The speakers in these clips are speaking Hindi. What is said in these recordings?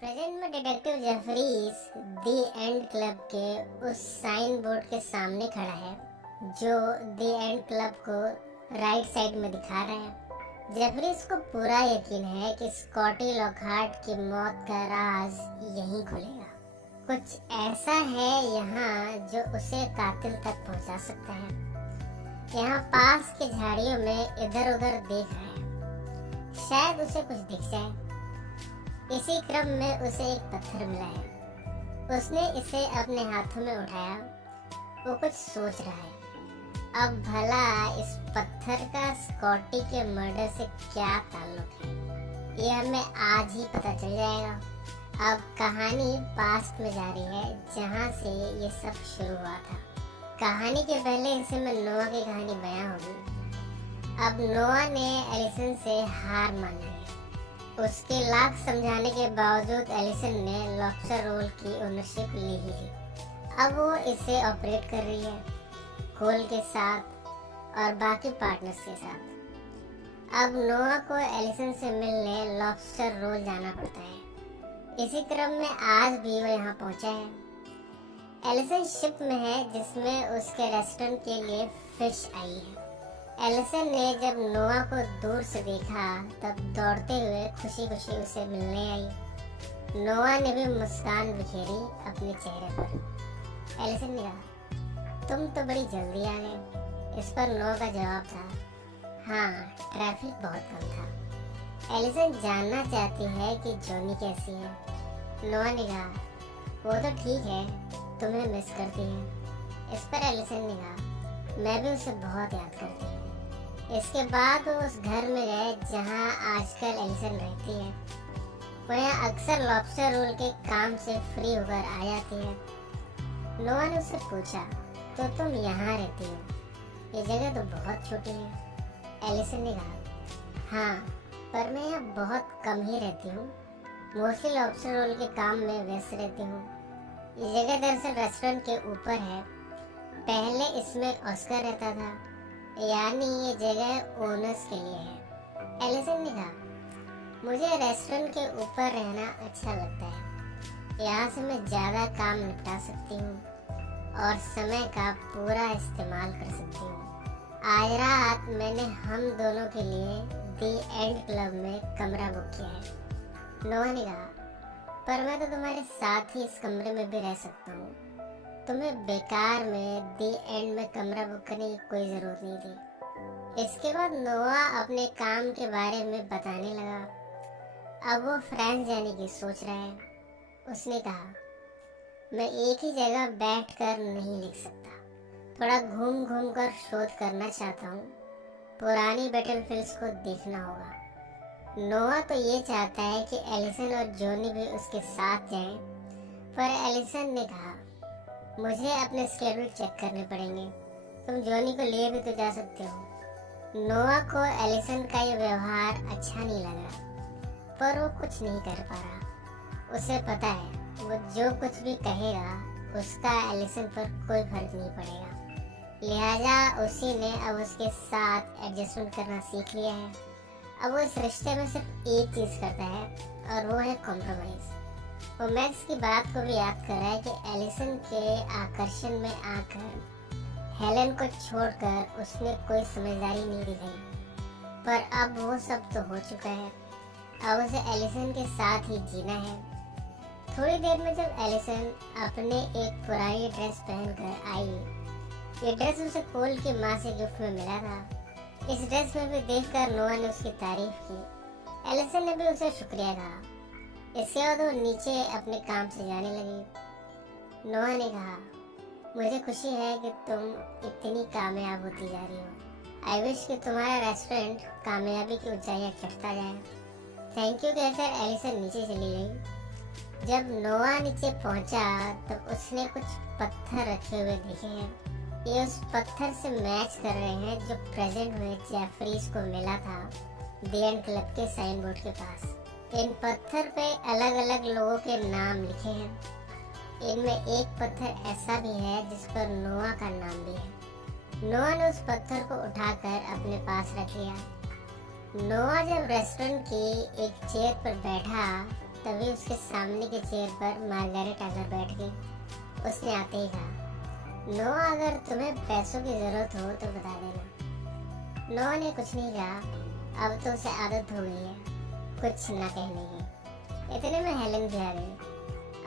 प्रेजेंट में detective Jefferies the and club के उस साइन बोर्ड के सामने खड़ा है जो दी एंड क्लब को राइट साइड में दिखा रहा है। जेफरीज को पूरा यकीन है कि स्कॉटी लॉकहार्ट की मौत का राज यहीं खुलेगा। कुछ ऐसा है यहाँ जो उसे कातिल तक पहुँचा सकता है। यहाँ पास के झाड़ियों में इधर उधर देख रहा है, शायद उसे कुछ दिख जाए। इसी क्रम में उसे एक पत्थर मिला है। उसने इसे अपने हाथों में उठाया। वो कुछ सोच रहा है। अब भला इस पत्थर का स्कॉटी के मर्डर से क्या ताल्लुक है, ये हमें आज ही पता चल जाएगा। अब कहानी पास्ट में जा रही है जहाँ से ये सब शुरू हुआ था। कहानी के पहले हिस्से में नोआ की कहानी बयां होगी। अब नोआ ने एलिसन से हार मान ली। उसके लाख समझाने के बावजूद एलिसन ने लॉबस्टर रोल की ओनरशिप ली ही ली। अब वो इसे ऑपरेट कर रही है कोल के साथ और बाकी पार्टनर्स के साथ। अब नोआ को एलिसन से मिलने लॉबस्टर रोल जाना पड़ता है। इसी क्रम में आज भी वो यहाँ पहुँचा है। एलिसन शिप में है जिसमें उसके रेस्टोरेंट के लिए फिश आई है। एलिसन ने जब नोआ को दूर से देखा तब दौड़ते हुए खुशी खुशी उसे मिलने आई। नोआ ने भी मुस्कान बिखेरी अपने चेहरे पर। एलिसन ने कहा, तुम तो बड़ी जल्दी आ गए। इस पर नोआ का जवाब था, हाँ, ट्रैफिक बहुत कम था। एलिसन जानना चाहती है कि जोनी कैसी है। नोआ ने कहा, वो तो ठीक है, तुम्हें मिस करती है। इस पर एलिसन ने कहा, मैं भी उसे बहुत याद करती हूँ। इसके बाद वो उस घर में गए जहाँ आजकल एलिसन रहती है। वो यहाँ अक्सर लॉबस्टर रोल के काम से फ्री होकर आ जाती है। नोआ ने उससे पूछा, तो तुम यहाँ रहती हो? ये जगह तो बहुत छोटी है। एलिसन ने कहा, हाँ, पर मैं यहाँ बहुत कम ही रहती हूँ। मोस्टली लॉबस्टर रोल के काम में व्यस्त रहती हूँ। ये जगह दरअसल रेस्टोरेंट के ऊपर है। पहले इसमें ऑस्कर रहता था, यानी ये जगह ओनर्स के लिए है। एलिसन ने कहा, मुझे रेस्टोरेंट के ऊपर रहना अच्छा लगता है। यहाँ से मैं ज़्यादा काम निपटा सकती हूँ और समय का पूरा इस्तेमाल कर सकती हूँ। आज रात मैंने हम दोनों के लिए दी एंड क्लब में कमरा बुक किया है। नोआ ने कहा, पर मैं तो तुम्हारे साथ ही इस कमरे में भी रह सकता हूँ। तुम्हें बेकार में दी एंड में कमरा बुक करने की कोई ज़रूरत नहीं थी। इसके बाद नोआ अपने काम के बारे में बताने लगा। अब वो फ्रांस जाने की सोच रहा है। उसने कहा, मैं एक ही जगह बैठकर नहीं लिख सकता, थोड़ा घूम घूम कर शोध करना चाहता हूँ। पुरानी बैटलफील्ड्स को देखना होगा। नोआ तो ये चाहता है कि एलिसन और जोनी भी उसके साथ जाएं, पर एलिसन ने कहा, मुझे अपने स्केड्यूल चेक करने पड़ेंगे। तुम जोनी को लिए भी तो जा सकते हो। नोआ को एलिसन का ये व्यवहार अच्छा नहीं लगा, पर वो कुछ नहीं कर पा रहा। उसे पता है वो जो कुछ भी कहेगा उसका एलिसन पर कोई फर्क नहीं पड़ेगा। लिहाजा उसी ने अब उसके साथ एडजस्टमेंट करना सीख लिया है। अब वो इस रिश्ते में सिर्फ एक चीज़ करता है और वो है कॉम्प्रोमाइज़। वो मैक्स की बात को भी याद कर रहा है कि एलिसन के आकर्षण में आकर हेलन को छोड़कर उसने कोई समझदारी नहीं दिखाई। पर अब वो सब तो हो चुका है। अब उसे एलिसन के साथ ही जीना है। थोड़ी देर में जब एलिसन अपने एक पुरानी ड्रेस पहनकर आई, ये ड्रेस उसे कोल की माँ से गिफ्ट में मिला था। इस ड्रेस में भी देखकर नोआ ने उसकी तारीफ की। एलिसन ने भी उसे शुक्रिया कहा। इसके बाद वो नीचे अपने काम से जाने लगी। नोआ ने कहा, मुझे खुशी है कि तुम इतनी कामयाब होती जा रही हो। आई विश कि तुम्हारा रेस्टोरेंट कामयाबी की ऊंचाइयां चढ़ता जाए। थैंक यू कहकर एलिसन नीचे चली गई। जब नोआ नीचे पहुंचा तब उसने कुछ पत्थर रखे हुए देखे हैं। ये उस पत्थर से मैच कर रहे हैं जो प्रेजेंट में जेफरीज को मिला था दी एंड क्लब के साइन बोर्ड के पास। इन पत्थर पे अलग अलग लोगों के नाम लिखे हैं। इनमें एक पत्थर ऐसा भी है जिस पर नोआ का नाम भी है। नोआ ने उस पत्थर को उठाकर अपने पास रख लिया। नोआ जब रेस्टोरेंट की एक चेयर पर बैठा तभी उसके सामने के चेयर पर मार्गारेट आकर बैठ गई। उसने आते ही कहा, नोआ अगर तुम्हें पैसों की जरूरत हो तो बता देना। नोआ ने कुछ नहीं कहा, अब तो उसे आदत हो गई है कुछ न कहने की। इतने में हेलन भी आ गई।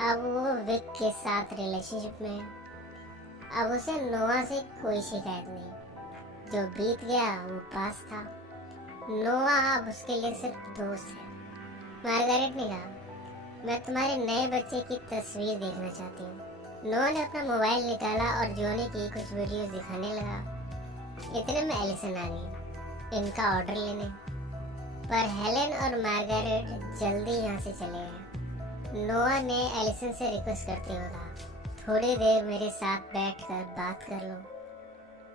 अब वो विक के साथ रिलेशनशिप में है। अब उसे नोआ से कोई शिकायत नहीं। जो बीत गया वो पास था। नोआ अब उसके लिए सिर्फ दोस्त है। मार्गारेट ने कहा, मैं तुम्हारे नए बच्चे की तस्वीर देखना चाहती हूँ। नोआ ने अपना मोबाइल निकाला और जॉनी की कुछ वीडियोस दिखाने लगा। इतने में एलिसन आ गई इनका ऑर्डर लेने। पर हेलन और मार्गारेट जल्दी यहाँ से चले गए। नोआ ने एलिसन से रिक्वेस्ट करते हुए कहा, थोड़ी देर मेरे साथ बैठकर बात कर लो।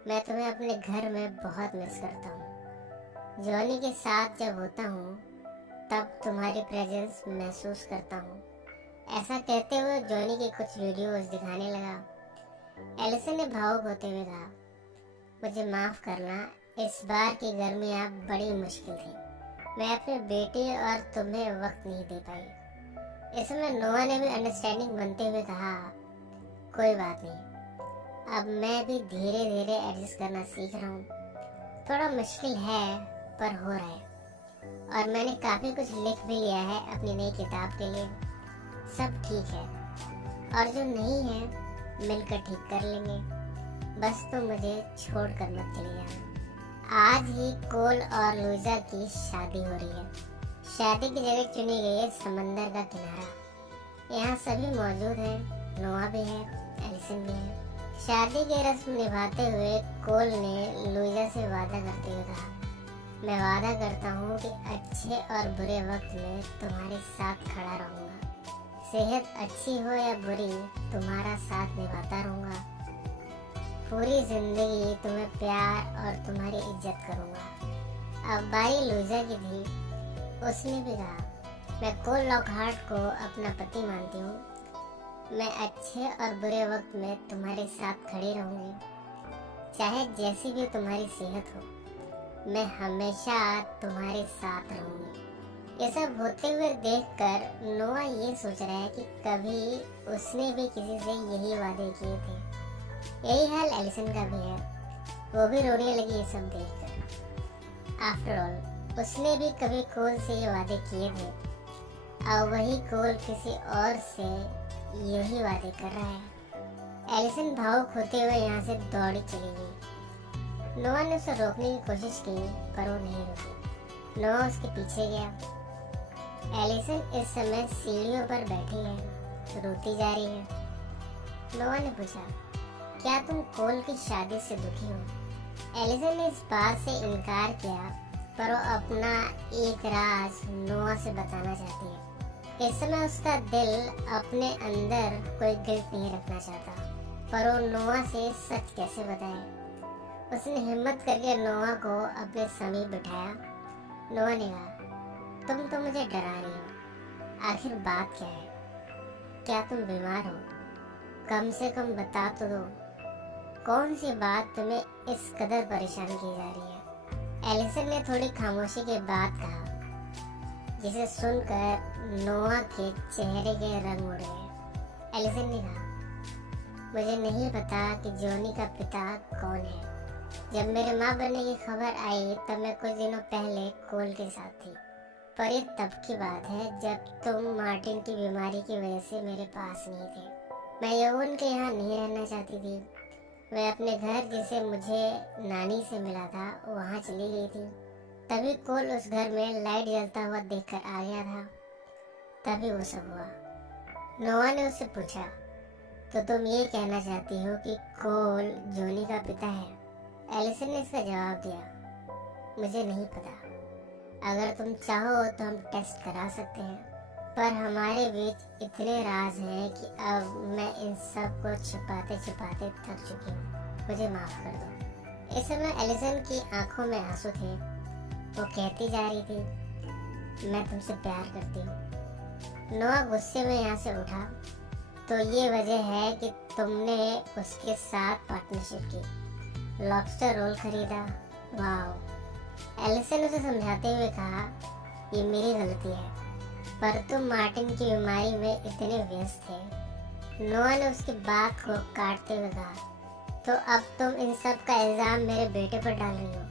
मैं तुम्हें अपने घर में बहुत मिस करता हूँ। जॉनी के साथ जब होता हूँ तब तुम्हारी प्रेजेंस महसूस करता हूँ। ऐसा कहते हुए जॉनी के कुछ वीडियोस दिखाने लगा। एलिसन ने भावुक होते हुए कहा, मुझे माफ करना, इस बार की गर्मियाँ बड़ी मुश्किल थी। मैं अपने बेटे और तुम्हें वक्त नहीं दे पाई। इस समय नोआ ने भी अंडरस्टैंडिंग बनते हुए कहा, कोई बात नहीं, अब मैं भी धीरे धीरे एडजस्ट करना सीख रहा हूँ। थोड़ा मुश्किल है पर हो रहा है और मैंने काफी कुछ लिख भी लिया है अपनी नई किताब के लिए। सब ठीक है और जो नहीं है मिलकर ठीक कर लेंगे। बस तुम मुझे छोड़कर मत चले जाना। आज ही कोल और लुइजा की शादी हो रही है। शादी की जगह चुनी गई है समंदर का किनारा। यहाँ सभी मौजूद हैं, नोआ भी है, एलिसन भी है। शादी की रस्म निभाते हुए कोल ने लुइजा से वादा करते हुए कहा, मैं वादा करता हूँ कि अच्छे और बुरे वक्त में तुम्हारे साथ खड़ा रहूँगा। सेहत अच्छी हो या बुरी, तुम्हारा साथ निभाता रहूँगा। पूरी जिंदगी तुम्हें प्यार और तुम्हारी इज्जत करूँगा। अब बारी लुइजा की थी। उसने भी कहा, मैं कोल लॉकहार्ट को अपना पति मानती हूँ। मैं अच्छे और बुरे वक्त में तुम्हारे साथ खड़ी रहूँगी, चाहे जैसी भी तुम्हारी सेहत हो। मैं हमेशा तुम्हारे साथ रहूंगी। ये सब होते हुए देखकर नोआ ये सोच रहा है कि कभी उसने भी किसी से यही वादे किए थे। यही हाल एलिसन का भी है। वो भी रोने लगी ये सब देखकर। आफ्टर ऑल उसने भी कभी कोल से ये वादे किए थे। अब वही कोल किसी और से यही वादे कर रहा है। एलिसन भावुक होते हुए यहाँ से दौड़ी चली गई। नोआ ने उसे रोकने की कोशिश की पर वो नहीं रुकी। नोआ उसके पीछे गया। एलिसन इस समय सीढ़ियों पर बैठी है, रोती जा रही है। नोआ ने पूछा, क्या तुम कोल की शादी से दुखी हो? एलिसन ने इस बात से इनकार किया पर वो अपना एक राज नोआ से बताना चाहती है। इस समय उसका दिल अपने अंदर कोई गिल्ट नहीं रखना चाहता पर वो नोआ से सच कैसे बताए। उसने हिम्मत करके नोआ को अपने समीप बिठाया। नोआ ने कहा, तुम तो मुझे डरा रही हो। आखिर बात क्या है? क्या तुम बीमार हो? कम से कम बता तो दो। कौन सी बात तुम्हें इस कदर परेशान की जा रही है? एलिसन ने थोड़ी खामोशी के बाद कहा, जिसे सुनकर नोआ के चेहरे के रंग उड़ गए। एलिसन ने कहा, मुझे नहीं पता कि जॉनी का पिता कौन है। जब मेरे माँ बनने की खबर आई तब मैं कुछ दिनों पहले कोल के साथ थी। पर ये तब की बात है जब तुम मार्टिन की बीमारी की वजह से मेरे पास नहीं थे। मैं यौवन के यहाँ नहीं रहना चाहती थी। मैं अपने घर जिसे मुझे नानी से मिला था वहाँ चली गई थी। तभी कोल उस घर में लाइट जलता हुआ देखकर आ गया था। तभी वो सब हुआ। नोआ ने उससे पूछा, तो तुम ये कहना चाहती हो कि कोल जॉनी का पिता है? एलिसन ने इसका जवाब दिया, मुझे नहीं पता। अगर तुम चाहो तो हम टेस्ट करा सकते हैं पर हमारे बीच इतने राज हैं कि अब मैं इन सब को छिपाते छिपाते थक चुकी हूँ। मुझे माफ कर दो। इस समय एलिसन की आंखों में आंसू थे। वो कहती जा रही थी, मैं तुमसे प्यार करती हूँ। नोआ गुस्से में यहाँ से उठा, तो ये वजह है कि तुमने उसके साथ पार्टनरशिप की, लॉबस्टर रोल खरीदा। वाह, एलिसन उसे समझाते हुए कहा, ये मेरी गलती है, पर तुम मार्टिन की बीमारी में इतने व्यस्त थे। नोआ ने उसकी बात को काटते हुए कहा, तो अब तुम इन सब का इल्जाम मेरे बेटे पर डाल रही हो।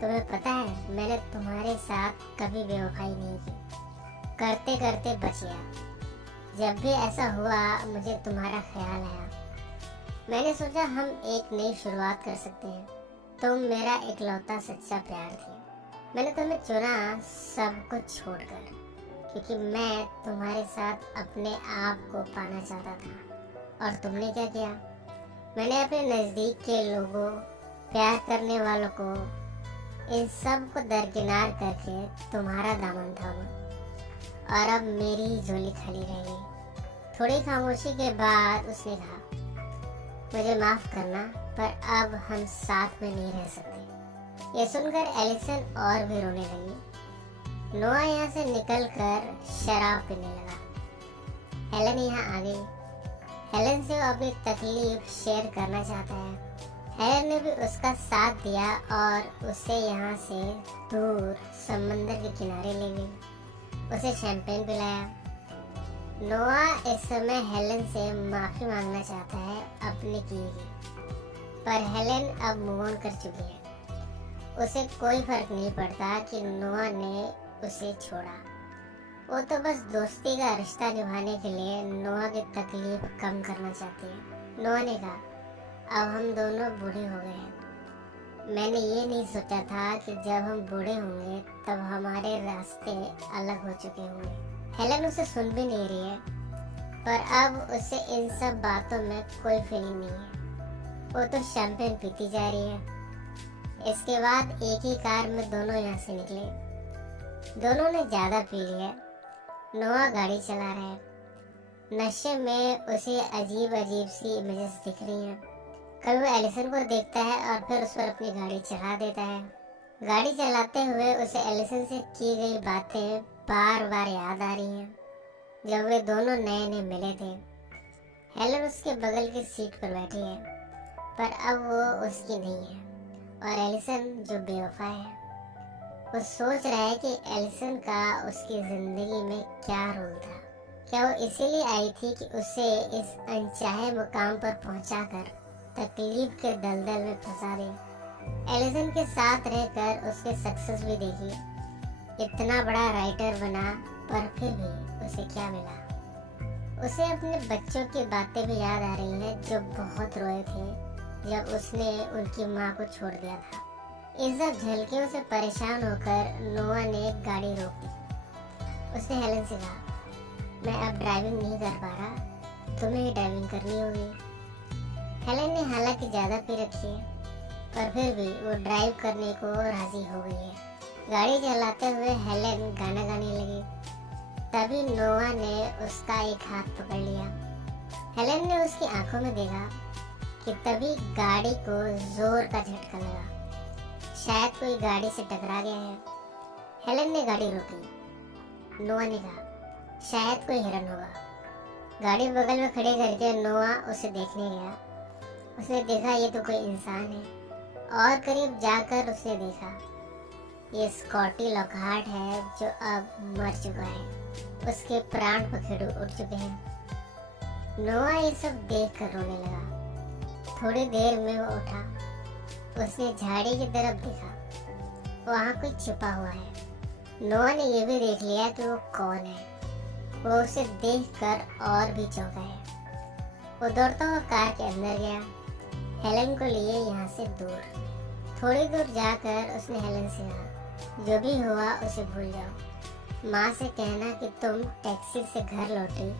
तुम्हें पता है मैंने तुम्हारे साथ कभी बेवफाई नहीं की, करते करते बच गया। जब भी ऐसा हुआ मुझे तुम्हारा ख्याल आया। मैंने सोचा हम एक नई शुरुआत कर सकते हैं। तुम मेरा इकलौता सच्चा प्यार थी। मैंने तुम्हें चुना सब कुछ छोड़कर, क्योंकि मैं तुम्हारे साथ अपने आप को पाना चाहता था। और तुमने क्या किया? मैंने अपने नज़दीक के लोगों, प्यार करने वालों को, इन सब को दरकिनार करके तुम्हारा दामन थामा। और अब मेरी ही झोली खाली रह गई। थोड़ी खामोशी के बाद उसने कहा, मुझे माफ करना, पर अब हम साथ में नहीं रह सकते। ये सुनकर एलिसन और भी रोने लगी। नोआ यहाँ से निकलकर शराब पीने लगा। हेलन यहाँ आ गई। हेलन से वो अपनी तकलीफ शेयर करना चाहता है। हेलन ने भी उसका साथ दिया और उसे यहाँ से दूर समंदर के किनारे ले गई। उसे शैंपेन पिलाया। नोआ इस समय हेलन से माफी मांगना चाहता है अपने किए की, पर हेलन अब मूव ऑन कर चुकी है। उसे कोई फर्क नहीं पड़ता कि नोआ ने उसे छोड़ा। वो तो बस दोस्ती का रिश्ता निभाने के लिए नोआ की तकलीफ कम करना चाहती है। नोआ ने कहा, अब हम दोनों बूढ़े हो गए हैं। मैंने ये नहीं सोचा था कि जब हम बूढ़े होंगे तब हमारे रास्ते अलग हो चुके होंगे। हेलन उसे सुन भी नहीं रही है, पर अब उसे इन सब बातों में कोई फीलिंग नहीं है। वो तो शैंपेन पीती जा रही है। इसके बाद एक ही कार में दोनों यहाँ से निकले। दोनों ने ज्यादा पी लिया। नोआ गाड़ी चला रहा है। नशे में उसे अजीब अजीब सी इमेजेस दिख रही हैं। कभी वो एलिसन को देखता है और फिर उस पर अपनी गाड़ी चला देता है। गाड़ी चलाते हुए उसे एलिसन से की गई बातें बार बार याद आ रही हैं, जब वे दोनों नए नए मिले थे। हेलन उसके बगल की सीट पर बैठी है, पर अब वो उसकी नहीं है। और एलिसन जो बेवफा है, वो सोच रहा है कि एलिसन का उसकी जिंदगी में क्या रोल था। क्या वो इसीलिए आई थी कि उसे इस अनचाहे मुकाम पर पहुंचाकर तकलीफ के दलदल में फंसा दे। एलिसन के साथ रहकर उसने सक्सेस भी देखी। इतना बड़ा राइटर बना, पर फिर भी उसे क्या मिला? उसे अपने बच्चों की बातें भी याद आ रही हैं, जो बहुत रोए थे जब उसने उनकी माँ को छोड़ दिया था। इन सब झलकियों से परेशान होकर नोआ ने गाड़ी रोक दी। उसने हेलन से कहा, मैं अब ड्राइविंग नहीं कर पा रहा, तुम्हें ही ड्राइविंग करनी होगी। हेलन ने हालांकि ज़्यादा पी रखी है, पर फिर भी वो ड्राइव करने को राजी हो गई है। गाड़ी चलाते हुए हेलन गाना गाने लगी। तभी नोआ ने उसका एक हाथ पकड़ लिया। हेलन ने उसकी आंखों में देखा कि तभी गाड़ी को जोर का झटका लगा। शायद कोई गाड़ी से टकरा गया है। हेलन ने गाड़ी रोकी। नोआ ने कहा, शायद कोई हिरन होगा। गाड़ी बगल में खड़े करके नोआ उसे देखने गया। उसने देखा ये तो कोई इंसान है, और करीब जाकर उसने देखा ये स्कॉटी लॉकहार्ट है, जो अब मर चुका है। उसके प्राण पखेरु उड़ चुके हैं। नोआ ये सब देख कर रोने लगा। थोड़ी देर में वो उठा। उसने झाड़ी की तरफ देखा। वहाँ कोई छुपा हुआ है। नोआ ने ये भी देख लिया कि वो कौन है। वो उसे देखकर और भी चौंका है। वो दौड़ता हुआ कार के अंदर गया। हेलन को लिए यहाँ से दूर। थोड़ी दूर जाकर उसने हेलन से कहा, जो भी हुआ उसे भूल जाओ। माँ से कहना कि तुम टैक्सी से घर लौटी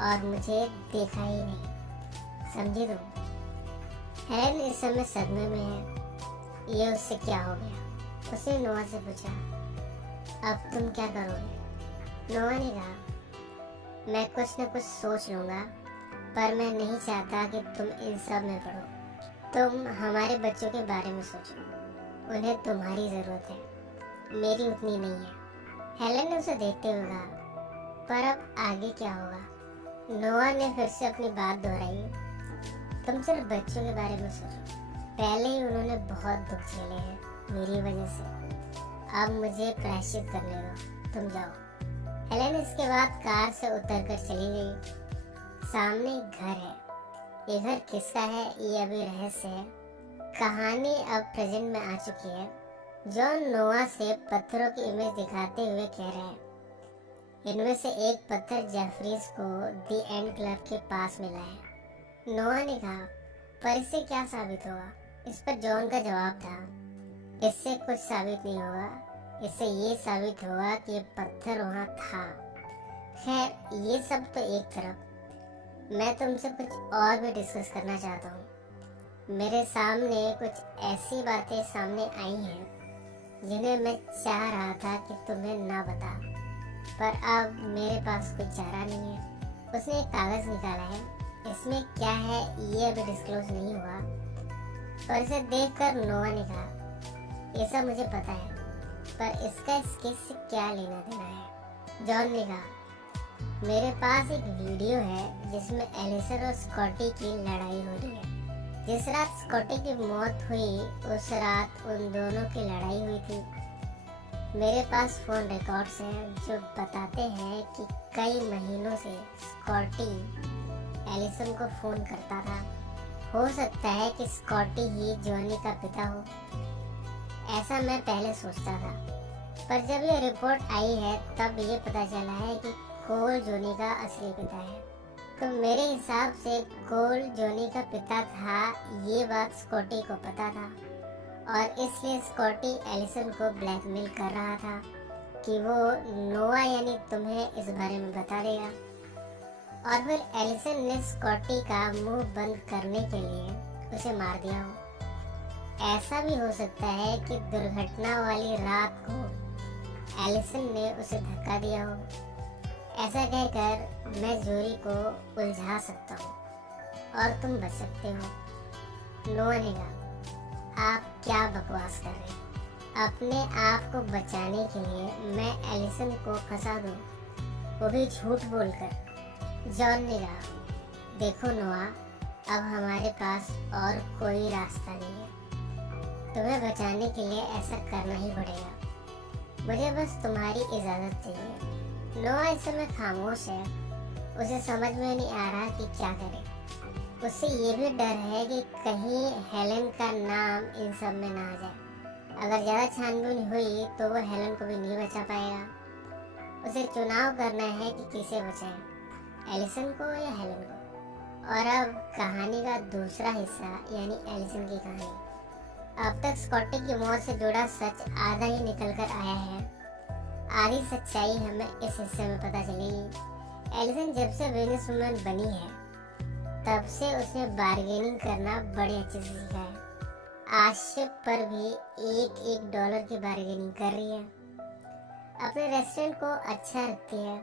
और मुझे देखा ही नहीं, समझी तुम? हेलन इस समय सदमे में है। ये उससे क्या हो गया? उसने नोआ से पूछा, अब तुम क्या करोगे? नोआ ने कहा, मैं कुछ न कुछ सोच लूँगा, पर मैं नहीं चाहता कि तुम इन सब में पड़ो। तुम हमारे बच्चों के बारे में सोचो। उन्हें तुम्हारी ज़रूरत है, मेरी उतनी नहीं है। हेलन ने उसे देखते हुए कहा, पर अब आगे क्या होगा? नोआ ने फिर से अपनी बात दोहराई, तुम सिर्फ बच्चों के बारे में सोचो। पहले ही उन्होंने बहुत दुख झेले हैं मेरी वजह से। अब मुझे प्रायश्चित करने दो, तुम जाओ। हेलेन इसके बाद कार से उतरकर चली गई। सामने एक घर है। ये घर किसका है ये अभी रहस्य है। कहानी अब प्रेजेंट में आ चुकी है। जॉन नोआ से पत्थरों की इमेज दिखाते हुए कह रहे हैं, इनमें से एक पत्थर जेफरीज को दी एंड क्लब के पास मिला है। नोआ ने कहा, पर इससे क्या साबित होगा? इस पर जॉन का जवाब था, इससे कुछ साबित नहीं होगा, इससे ये साबित होगा कि ये पत्थर वहाँ था। खैर ये सब तो एक तरफ, मैं तुमसे कुछ और भी डिस्कस करना चाहता हूँ। मेरे सामने कुछ ऐसी बातें सामने आई हैं जिन्हें मैं चाह रहा था कि तुम्हें ना बता, पर अब मेरे पास कोई चारा नहीं है। उसने एक कागज निकाला है, इसमें क्या है ये अभी डिस्क्लोज नहीं हुआ। और इसे देखकर नोआ ने कहा, ये सब मुझे पता है, पर इसका इसके से क्या लेना देना है? जॉन ने कहा, मेरे पास एक वीडियो है जिसमें एलिसन और स्कॉटी की लड़ाई हो रही है। जिस रात स्कॉटी की मौत हुई उस रात उन दोनों की लड़ाई हुई थी। मेरे पास फोन रिकॉर्ड्स हैं जो बताते हैं कि कई महीनों से स्कॉटी एलिसन को फोन करता था। हो सकता है कि स्कॉटी ही जॉनी का पिता हो, ऐसा मैं पहले सोचता था, पर जब ये रिपोर्ट आई है तब ये पता चला है कि कोल जॉनी का असली पिता है। तो मेरे हिसाब से कोल जॉनी का पिता था, ये बात स्कॉटी को पता था और इसलिए स्कॉटी एलिसन को ब्लैकमेल कर रहा था कि वो नोआ यानी तुम्हें इस बारे में बता देगा और फिर एलिसन ने स्कॉटी का मुंह बंद करने के लिए उसे मार दिया हो। ऐसा भी हो सकता है कि दुर्घटना वाली रात को एलिसन ने उसे धक्का दिया हो। ऐसा कहकर मैं जोरी को उलझा सकता हूँ और तुम बच सकते हो। नोआ ने कहा, आप क्या बकवास कर रहे हैं? अपने आप को बचाने के लिए मैं एलिसन को फंसा दूँ, वो भी झूठ बोलकर? जॉन ने कहा, देखो नोआ, अब हमारे पास और कोई रास्ता नहीं है। तुम्हें बचाने के लिए ऐसा करना ही पड़ेगा। मुझे बस तुम्हारी इजाज़त चाहिए। नोआ इस समय खामोश है। उसे समझ में नहीं आ रहा कि क्या करे। उससे ये भी डर है कि कहीं हेलेन का नाम इन सब में ना आ जाए। अगर ज़्यादा छानबीन हुई तो वो हेलेन को भी नहीं बचा पाएगा। उसे चुनाव करना है कि किसे बचाए, एलिसन को या हेलेन को। और अब कहानी का दूसरा हिस्सा यानी एलिसन की कहानी। अब तक स्कॉटी की मौत से जुड़ा सच आधा ही निकल कर आया है। आधी सच्चाई हमें इस हिस्से में पता चलेगी। एलिसन जब से बिजनेस वुमन बनी है तब से उसने बार्गेनिंग करना बड़े अच्छे से सीखा है। आशिफ पर भी एक डॉलर की बार्गेनिंग कर रही है। अपने रेस्टोरेंट को अच्छा रखती है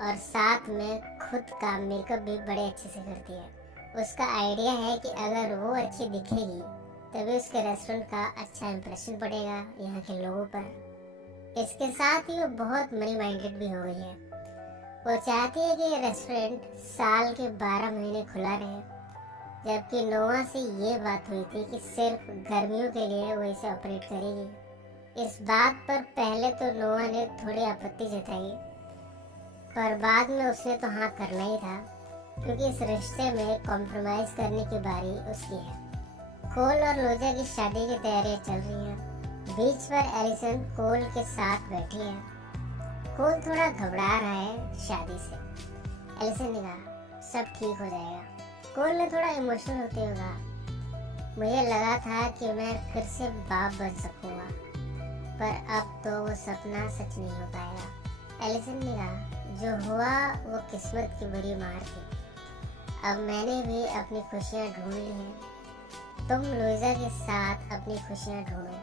और साथ में खुद का मेकअप भी बड़े अच्छे से करती है। उसका आइडिया है कि अगर वो अच्छी दिखेगी तभी उसके रेस्टोरेंट का अच्छा इंप्रेशन पड़ेगा यहाँ के लोगों पर। इसके साथ ही वो बहुत मनी माइंडेड भी हो गई है। वो चाहती है कि ये रेस्टोरेंट साल के 12 महीने खुला रहे, जबकि नोआ से ये बात हुई थी कि सिर्फ गर्मियों के लिए वो इसे ऑपरेट करेगी। इस बात पर पहले तो नोआ ने थोड़ी आपत्ति जताई, पर बाद में उसने तो हाँ करना ही था, क्योंकि इस रिश्ते में कॉम्प्रोमाइज करने की बारी उसकी है। कोल और लोजा की शादी की तैयारियां चल रही हैं। बीच पर एलिसन कोल के साथ बैठी है। कोल थोड़ा घबरा रहा है शादी से। एलिसन ने कहा, सब ठीक हो जाएगा। कोल ने थोड़ा इमोशनल होते हुए कहा, मुझे लगा था कि मैं फिर से बाप बन सकूंगा, पर अब तो वो सपना सच नहीं हो पाएगा। एलिसन ने कहा, जो हुआ वो किस्मत की बड़ी मार थी। अब मैंने भी अपनी खुशियाँ ढूंढ ली हैं। तुम लुइजा के साथ अपनी खुशियाँ ढूंढो।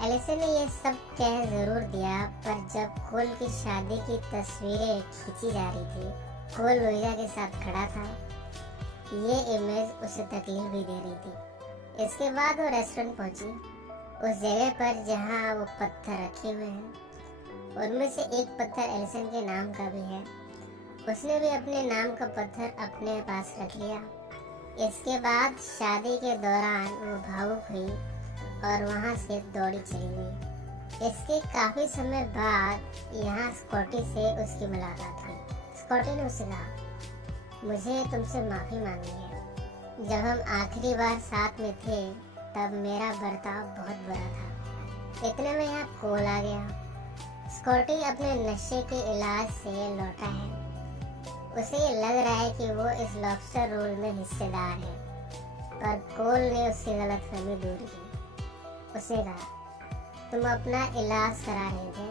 एलिसन ने यह सब कह जरूर दिया, पर जब कोल की शादी की तस्वीरें खींची जा रही थी, कोल लुइजा के साथ खड़ा था। ये इमेज उसे तकलीफ भी दे रही थी। इसके बाद वो रेस्टोरेंट पहुंची, उस जगह पर जहां वो पत्थर रखे हुए हैं। उनमें से एक पत्थर एलिसन के नाम का भी है। उसने भी अपने नाम का पत्थर अपने पास रख लिया। इसके बाद शादी के दौरान वो भावुक हुई और वहाँ से दौड़ी चली गई। इसके काफी समय बाद यहाँ स्कॉटी से उसकी मुलाकात हुई। स्कॉटी ने उससे कहा, मुझे तुमसे माफी मांगनी है। जब हम आखिरी बार साथ में थे तब मेरा बर्ताव बहुत बुरा था। इतने में यहाँ कॉल आ गया। स्कॉटी अपने नशे के इलाज से लौटा है। उसे लग रहा है कि वो इस लॉबस्टर रोल में हिस्सेदार है, पर कोल ने उसकी गलतफहमी दूर की। उसने कहा, तुम अपना इलाज करा रहे थे,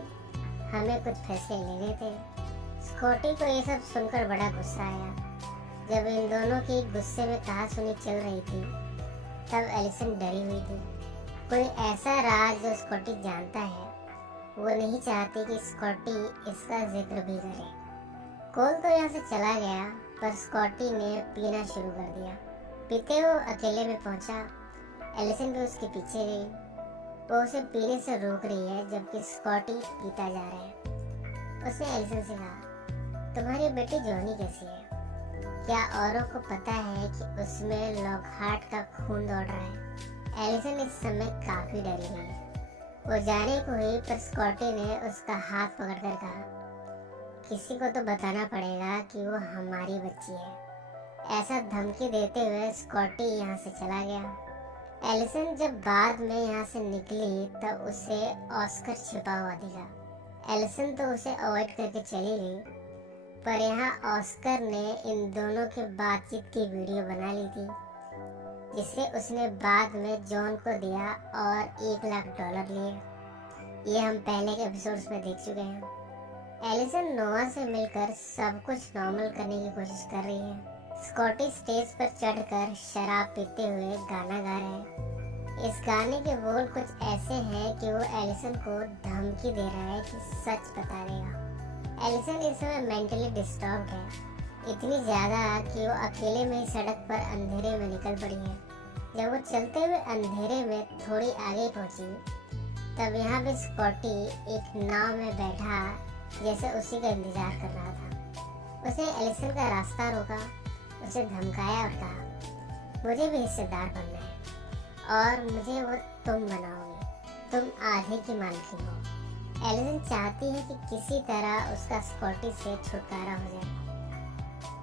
हमें कुछ फैसले लेने थे। स्कॉटी को ये सब सुनकर बड़ा गुस्सा आया। जब इन दोनों की गुस्से में कहासुनी चल रही थी तब एलिसन डरी हुई थी। कोई ऐसा राज जो स्कॉटी जानता है, वो नहीं चाहती कि स्कॉटी इसका जिक्र भी करे। कोल तो यहाँ से चला गया, पर स्कॉटी ने पीना शुरू कर दिया। पीते वो अकेले में पहुंचा। एलिसन भी उसके पीछे गई। वो उसे पीने से रोक रही है जबकि स्कॉटी पीता जा रहा है। उसने एलिसन से कहा, तुम्हारी बेटी जॉनी कैसी है? क्या औरों को पता है कि उसमें लॉकहार्ट का खून दौड़ रहा है? एलिसन इस समय काफी डरी हुई। वो जाने को हुई, पर स्कॉटी ने उसका हाथ पकड़कर कहा, किसी को तो बताना पड़ेगा कि वो हमारी बच्ची है। ऐसा धमकी देते हुए स्कॉटी यहाँ से चला गया। एलिसन जब बाद में यहाँ से निकली तब उसे ऑस्कर छिपा हुआ दिखा। एलिसन तो उसे अवॉइड करके चली गई, पर यहाँ ऑस्कर ने इन दोनों की बातचीत की वीडियो बना ली थी, जिसे उसने बाद में जॉन को दिया और $1,00,000 लिए। ये हम पहले के एपिसोड्स में देख चुके हैं। एलिसन नोआ से मिलकर सब कुछ नॉर्मल करने की कोशिश कर रही है। स्कॉटी स्टेज पर चढ़कर शराब पीते हुए गाना गा रहा है। इस गाने के बोल कुछ ऐसे हैं कि वो एलिसन को धमकी दे रहा है कि सच बता देगा। एलिसन इस समय मेंटली डिस्टर्ब्ड है, इतनी ज्यादा कि वो अकेले में सड़क पर अंधेरे में निकल पड़ी है। जब वो चलते हुए अंधेरे में थोड़ी आगे पहुंची तब यहाँ पे स्कॉटी एक नाव में बैठा जैसे उसी का इंतजार कर रहा था। उसने एलिसन का रास्ता रोका, उसे धमकाया और कहा, मुझे भी हिस्सेदार बनना है और मुझे वो तुम बनाओगे। तुम आधे की मालकिन हो। एलिसन चाहती है कि किसी तरह उसका स्कॉटी से छुटकारा हो जाए,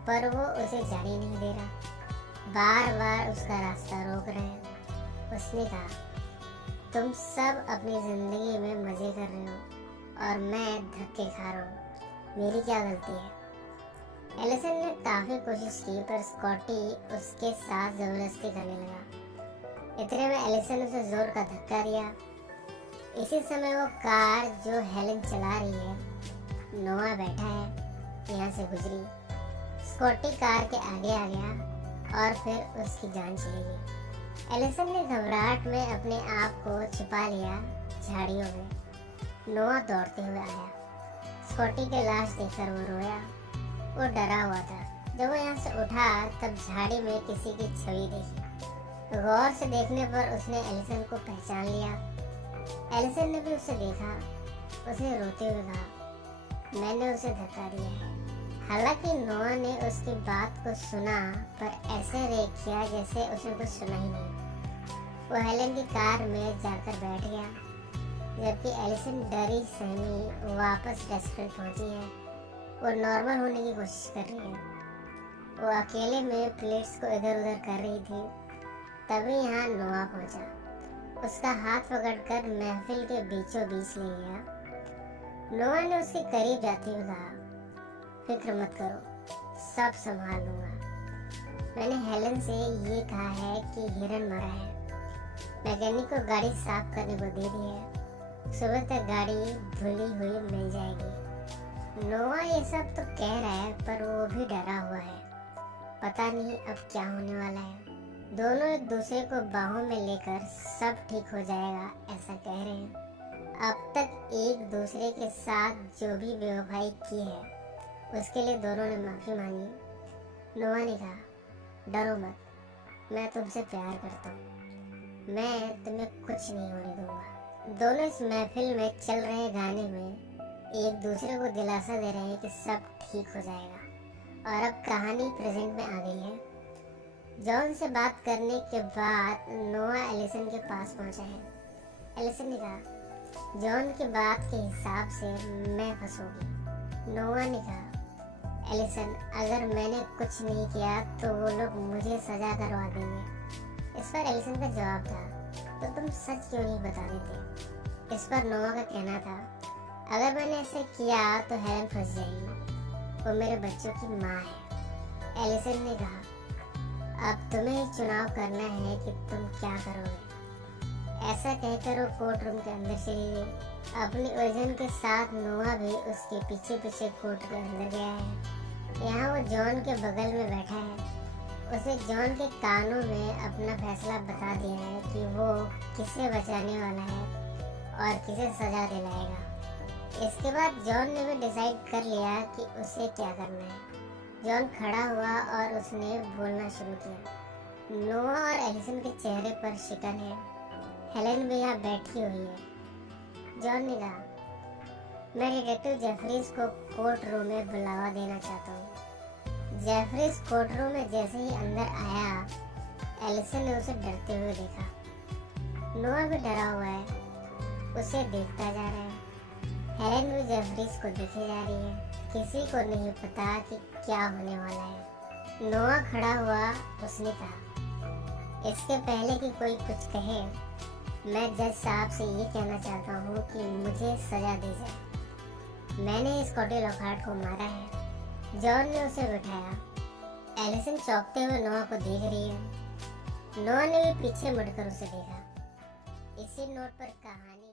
पर वो उसे जाने नहीं दे रहा। बार बार उसका रास्ता रोक रहे हैं। उसने कहा, तुम सब अपनी जिंदगी में मजे कर रहे हो और मैं धक्के खा रहा हूँ। मेरी क्या गलती है? एलिसन ने काफी कोशिश की, पर स्कॉटी उसके साथ जबरदस्ती करने लगा। इतने में एलिसन उसे जोर का धक्का दिया। इसी समय वो कार जो हेलन चला रही है, नोआ बैठा है, यहाँ से गुजरी। स्कॉटी कार के आगे आ गया और फिर उसकी जान चली गई। एलिसन ने घबराहट में अपने आप को छिपा लिया झाड़ियों में। नोआ दौड़ते हुए आया। स्कॉटी के लाश देखकर वो रोया। वो डरा हुआ था। जब वो यहाँ से उठा तब झाड़ी में किसी की छवि देखी। गौर से देखने पर उसने एलिसन को पहचान लिया। एलिसन ने भी उसे देखा। उसने रोते हुए कहा, मैंने उसे धक्का दिया है। हालांकि नोआ ने उसकी बात को सुना, पर ऐसे रिएक्ट किया जैसे उसे कुछ सुना ही नहीं। वो हेलन की कार में जाकर बैठ गया, जबकि एलिसन डरी सहमी वापस रेस्टोरेंट पहुंची है। वो नॉर्मल होने की कोशिश कर रही है। वो अकेले में प्लेट्स को इधर उधर कर रही थी। तभी यहाँ नोआ पहुंचा। उसका हाथ पकड़कर महफिल के बीचों बीच ले गया। नोआ ने उसके करीब जाते हुए कहा, फिक्र मत करो, सब संभाल लूंगा। मैंने हेलन से ये कहा है कि हिरन मरा है। मैकेनिक को गाड़ी साफ करने को दे दी है। सुबह तक गाड़ी धुली हुई मिल जाएगी। नोआ ये सब तो कह रहा है, पर वो भी डरा हुआ है। पता नहीं अब क्या होने वाला है। दोनों एक दूसरे को बाहों में लेकर सब ठीक हो जाएगा ऐसा कह रहे हैं। अब तक एक दूसरे के साथ जो भी बेवफाई की है उसके लिए दोनों ने माफी मांगी। नोआ ने कहा, डरो मत, मैं तुमसे प्यार करता हूँ। मैं तुम्हें कुछ नहीं होने दूंगा। दोनों इस महफिल में चल रहे गाने में एक दूसरे को दिलासा दे रहे हैं कि सब ठीक हो जाएगा। और अब कहानी प्रेजेंट में आ गई है। जॉन से बात करने के बाद नोआ एलिसन के पास पहुंचा है। एलिसन ने कहा, जॉन की बात के हिसाब से मैं फंसूंगी। नोआ ने कहा, एलिसन, अगर मैंने कुछ नहीं किया तो वो लोग मुझे सजा करवा देंगे। इस पर एलिसन का जवाब था, तो तुम सच क्यों नहीं बता देते? इस पर नोआ का कहना था, अगर मैंने ऐसे किया तो हेलन फंस जाएगी, वो मेरे बच्चों की माँ है। एलिसन ने कहा, अब तुम्हें ही चुनाव करना है कि तुम क्या करोगे। ऐसा कहकर वो कोर्ट रूम के अंदर चली गई। अपनी उलझन के साथ नोआ भी उसके पीछे पीछे कोर्ट के अंदर गया है। यहाँ वो जॉन के बगल में बैठा है। उसे जॉन के कानों में अपना फैसला बता दिया है कि वो किसे बचाने वाला है और किसे सजा दिलाएगा। इसके बाद जॉन ने भी डिसाइड कर लिया कि उसे क्या करना है। जॉन खड़ा हुआ और उसने बोलना शुरू किया। नोआ और एलिसन के चेहरे पर शिकन है। हेलन भी यहाँ बैठी हुई है। जॉन ने कहा, मैं डिटेक्टिव जेफरीज को कोर्ट रूम में बुलावा देना चाहता हूँ। जेफरीज कोर्ट रूम में जैसे ही अंदर आया, एलिसन ने उसे डरते हुए देखा। नोआ भी डरा हुआ है, उसे देखता जा रहा है। हेलन भी जेफरीज को देखे जा रही है। किसी को नहीं पता कि क्या होने वाला है। नोआ खड़ा हुआ, उसने कहा, इसके पहले कि कोई कुछ कहे, मैं जज साहब से ये कहना चाहता हूँ कि मुझे सजा दी जाए। मैंने स्कॉटी लॉकहार्ट को मारा है। जॉन ने उसे बिठाया। एलिसन चौंकते हुए नोआ को देख रही है। नोआ ने भी पीछे मुड़कर उसे देखा। इसी नोट पर कहानी